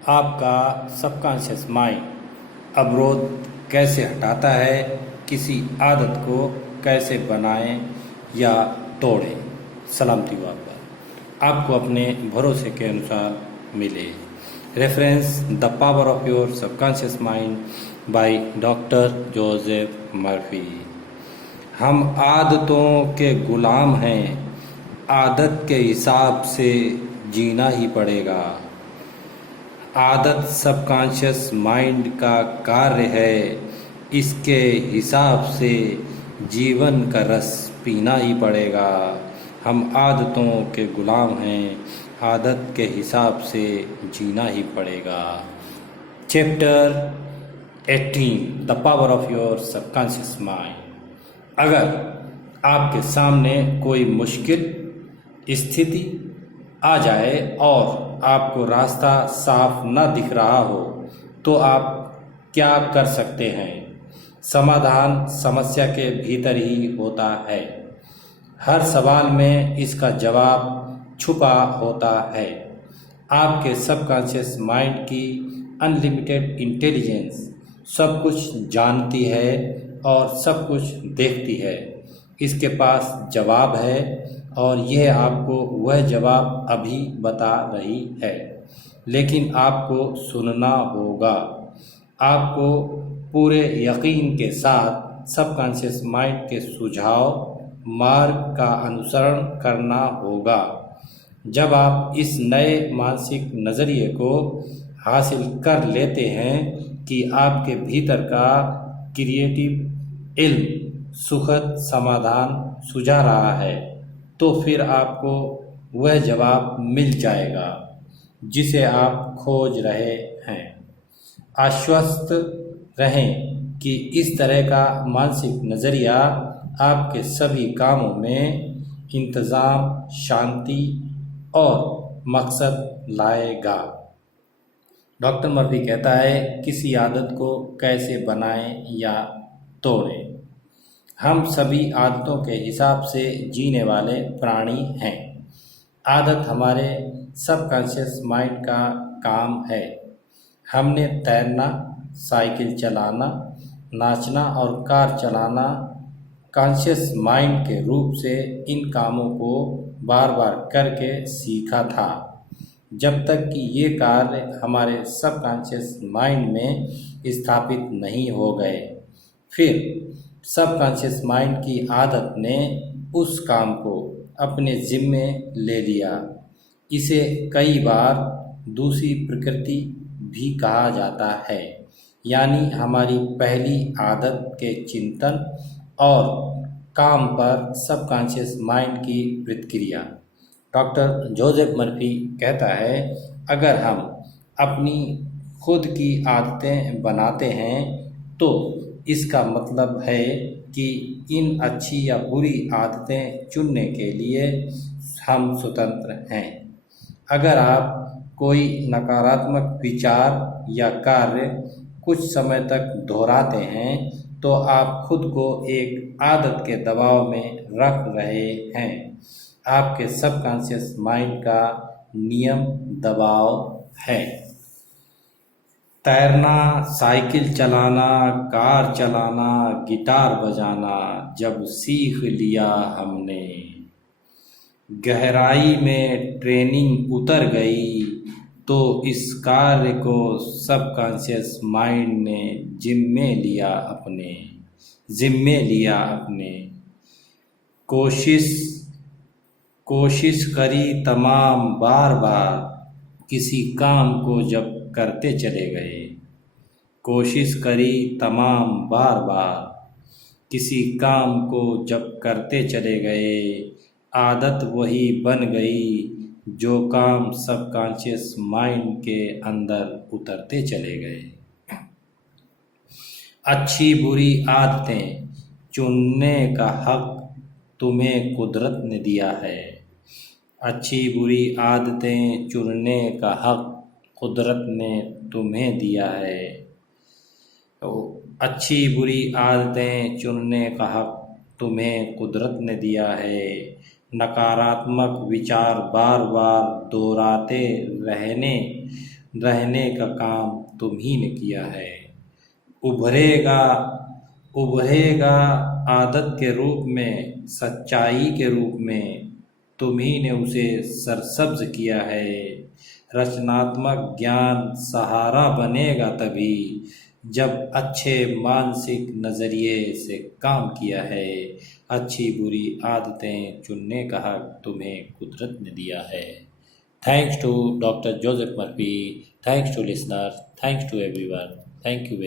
आपका subconscious mind अवरोध कैसे हटाता है, किसी आदत को कैसे बनाएं या तोड़ें, सलामती वापस आपको अपने भरोसे के अनुसार मिले। Reference the power of your subconscious mind by doctor Joseph Murphy. हम आदतों के गुलाम हैं, आदत के हिसाब से जीना ही पड़ेगा। आदत सबकॉन्शियस माइंड का कार्य है, इसके हिसाब से जीवन का रस पीना ही पड़ेगा। हम आदतों के गुलाम हैं, आदत के हिसाब से जीना ही पड़ेगा। Chapter 18 the power of your subconscious mind. अगर आपके सामने कोई मुश्किल स्थिति आ जाए और आपको रास्ता साफ न दिख रहा हो तो आप क्या कर सकते हैं? समाधान समस्या के भीतर ही होता है। हर सवाल में इसका जवाब छुपा होता है। आपके सबकॉन्शियस माइंड की अनलिमिटेड इंटेलिजेंस सब कुछ जानती है और सब कुछ देखती है। इसके पास जवाब है और यह आपको वह जवाब अभी बता रही है, लेकिन आपको सुनना होगा। आपको पूरे यकीन के साथ सबकॉन्शियस माइंड के सुझाव मार्ग का अनुसरण करना होगा। जब आप इस नए मानसिक नज़रिए को हासिल कर लेते हैं कि आपके भीतर का क्रिएटिव इल्म सुखद समाधान सुझा रहा है, तो फिर आपको वह जवाब मिल जाएगा जिसे आप खोज रहे हैं। आश्वस्त रहें कि इस तरह का मानसिक नज़रिया आपके सभी कामों में इंतज़ाम, शांति और मकसद लाएगा। डॉक्टर मर्फी कहता है, किसी आदत को कैसे बनाएं या तोड़ें। हम सभी आदतों के हिसाब से जीने वाले प्राणी हैं। आदत हमारे सबकॉन्शियस माइंड का काम है। हमने तैरना, साइकिल चलाना, नाचना और कार चलाना कॉन्शियस माइंड के रूप से इन कामों को बार बार करके सीखा था, जब तक कि ये कार्य हमारे सबकॉन्शियस माइंड में स्थापित नहीं हो गए। फिर सबकॉन्शियस माइंड की आदत ने उस काम को अपने जिम्मे ले लिया। इसे कई बार दूसरी प्रकृति भी कहा जाता है, यानी हमारी पहली आदत के चिंतन और काम पर सबकॉन्शियस माइंड की प्रतिक्रिया। डॉक्टर जोसेफ मर्फी कहता है, अगर हम अपनी खुद की आदतें बनाते हैं तो इसका मतलब है कि इन अच्छी या बुरी आदतें चुनने के लिए हम स्वतंत्र हैं। अगर आप कोई नकारात्मक विचार या कार्य कुछ समय तक दोहराते हैं तो आप खुद को एक आदत के दबाव में रख रहे हैं। आपके सबकॉन्शियस माइंड का नियम दबाव है। तैरना, साइकिल चलाना, कार चलाना, गिटार बजाना जब सीख लिया हमने, गहराई में ट्रेनिंग उतर गई तो इस कार्य को सबकॉन्शियस माइंड ने जिम्मे लिया अपने। कोशिश करी तमाम बार बार किसी काम को जब करते चले गए। कोशिश करी तमाम बार बार किसी काम को जब करते चले गए, आदत वही बन गई जो काम सबकॉन्शियस माइंड के अंदर उतरते चले गए। अच्छी बुरी आदतें चुनने का हक तुम्हें कुदरत ने दिया है। अच्छी बुरी आदतें चुनने का हक कुदरत ने तुम्हें दिया है। तो अच्छी बुरी आदतें चुनने का हक तुम्हें कुदरत ने दिया है। नकारात्मक विचार बार बार दोहराते रहने रहने का काम तुम ही ने किया है। उभरेगा उभरेगा आदत के रूप में, सच्चाई के रूप में, तुम ही ने उसे सरसब्ज किया है। रचनात्मक ज्ञान सहारा बनेगा तभी जब अच्छे मानसिक नज़रिए से काम किया है। अच्छी बुरी आदतें चुनने का हक तुम्हें कुदरत ने दिया है। Thanks to Dr. Joseph Murphy. Thanks to listener. Thanks to everyone. Thank you.